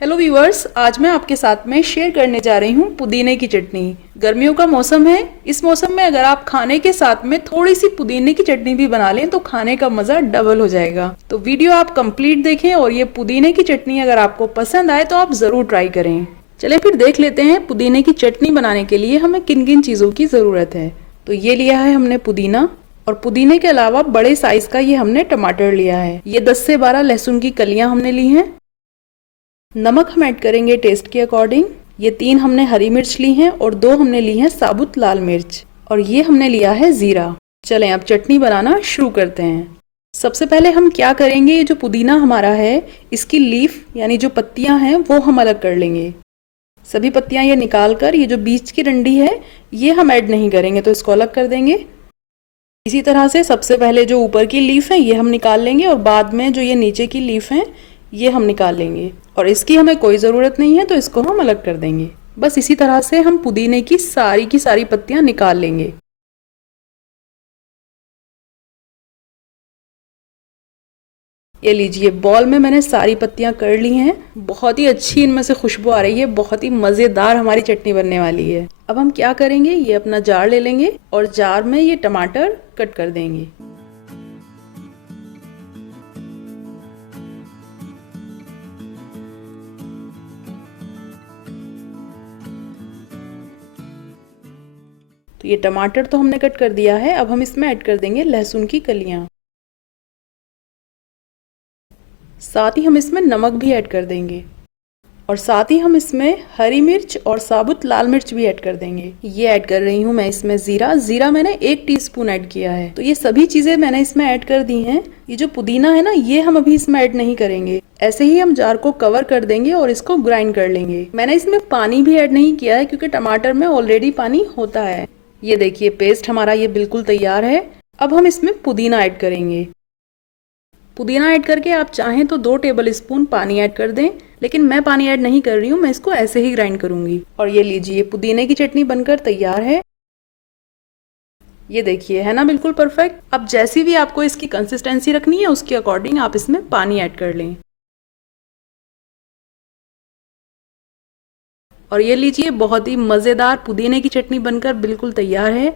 Hello viewers, आज मैं आपके साथ में शेयर करने जा रही हूँ पुदीने की चटनी। गर्मियों का मौसम है। इस मौसम में अगर आप खाने के साथ में थोड़ी सी पुदीने की चटनी भी बना लें तो खाने का मजा डबल हो जाएगा। तो वीडियो आप कंप्लीट देखें और ये पुदीने की चटनी अगर आपको पसंद आए तो आप जरूर ट्राई करें। चलिए फिर देख लेते हैं पुदीने की चटनी बनाने के लिए हमें किन किन चीजों की जरूरत है। तो ये लिया है हमने पुदीना, और पुदीने के अलावा बड़े साइज का ये हमने टमाटर लिया है। ये 10 से 12 लहसुन की कलियां हमने ली हैं। नमक हम ऐड करेंगे टेस्ट के अकॉर्डिंग। ये 3 हमने हरी मिर्च ली हैं और 2 हमने ली हैं साबुत लाल मिर्च, और ये हमने लिया है जीरा। चलें अब चटनी बनाना शुरू करते हैं। सबसे पहले हम क्या करेंगे, ये जो पुदीना हमारा है इसकी लीफ यानी जो पत्तियां हैं वो हम अलग कर लेंगे। सभी पत्तियां ये निकाल कर ये जो बीच की डंडी है ये हम ऐड नहीं करेंगे, तो इसको अलग कर देंगे। इसी तरह से सबसे पहले जो ऊपर की लीफ है ये हम निकाल लेंगे, और बाद में जो ये नीचे की लीफ है ये हम निकाल लेंगे, और इसकी हमें कोई ज़रूरत नहीं है तो इसको हम अलग कर देंगे। बस इसी तरह से हम पुदीने की सारी पत्तियां निकाल लेंगे। ये लीजिए, बॉल में मैंने सारी पत्तियां कर ली हैं। बहुत ही अच्छी इनमें से खुशबू आ रही है, बहुत ही मज़ेदार हमारी चटनी बनने वाली है। अब हम क्या करेंगे, ये अपना जार ले लेंगे और जार में ये टमाटर कट कर देंगे। तो ये टमाटर तो हमने कट कर दिया है। अब हम इसमें ऐड कर देंगे लहसुन की कलियां, साथ ही हम इसमें नमक भी ऐड कर देंगे, और साथ ही हम इसमें हरी मिर्च और साबुत लाल मिर्च भी ऐड कर देंगे। ये ऐड कर रही हूँ मैं इसमें जीरा मैंने 1 टीस्पून ऐड किया है। तो ये सभी चीजें मैंने इसमें ऐड कर दी हैं। ये जो पुदीना है ना ये हम अभी इसमें ऐड नहीं करेंगे, ऐसे ही हम जार को कवर कर देंगे और इसको ग्राइंड कर लेंगे। मैंने इसमें पानी भी ऐड नहीं किया है क्योंकि टमाटर में ऑलरेडी पानी होता है। ये देखिए पेस्ट हमारा ये बिल्कुल तैयार है। अब हम इसमें पुदीना ऐड करेंगे। पुदीना ऐड करके आप चाहें तो 2 टेबल स्पून पानी ऐड कर दें, लेकिन मैं पानी ऐड नहीं कर रही हूँ, मैं इसको ऐसे ही ग्राइंड करूंगी। और ये लीजिए पुदीने की चटनी बनकर तैयार है। ये देखिए है ना बिल्कुल परफेक्ट। अब जैसी भी आपको इसकी कंसिस्टेंसी रखनी है उसके अकॉर्डिंग आप इसमें पानी ऐड कर लें। और ये लीजिए बहुत ही मज़ेदार पुदीने की चटनी बनकर बिल्कुल तैयार है।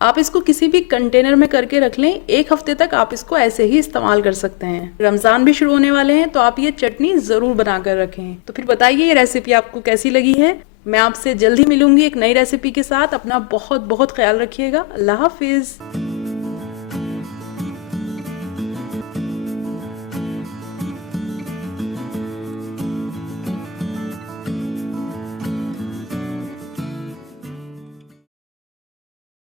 आप इसको किसी भी कंटेनर में करके रख लें, 1 हफ्ते तक आप इसको ऐसे ही इस्तेमाल कर सकते हैं। रमज़ान भी शुरू होने वाले हैं तो आप ये चटनी ज़रूर बनाकर रखें। तो फिर बताइए ये रेसिपी आपको कैसी लगी है। मैं आपसे जल्द ही मिलूंगी एक नई रेसिपी के साथ। अपना बहुत बहुत ख्याल रखिएगा। अल्लाह हाफिज़।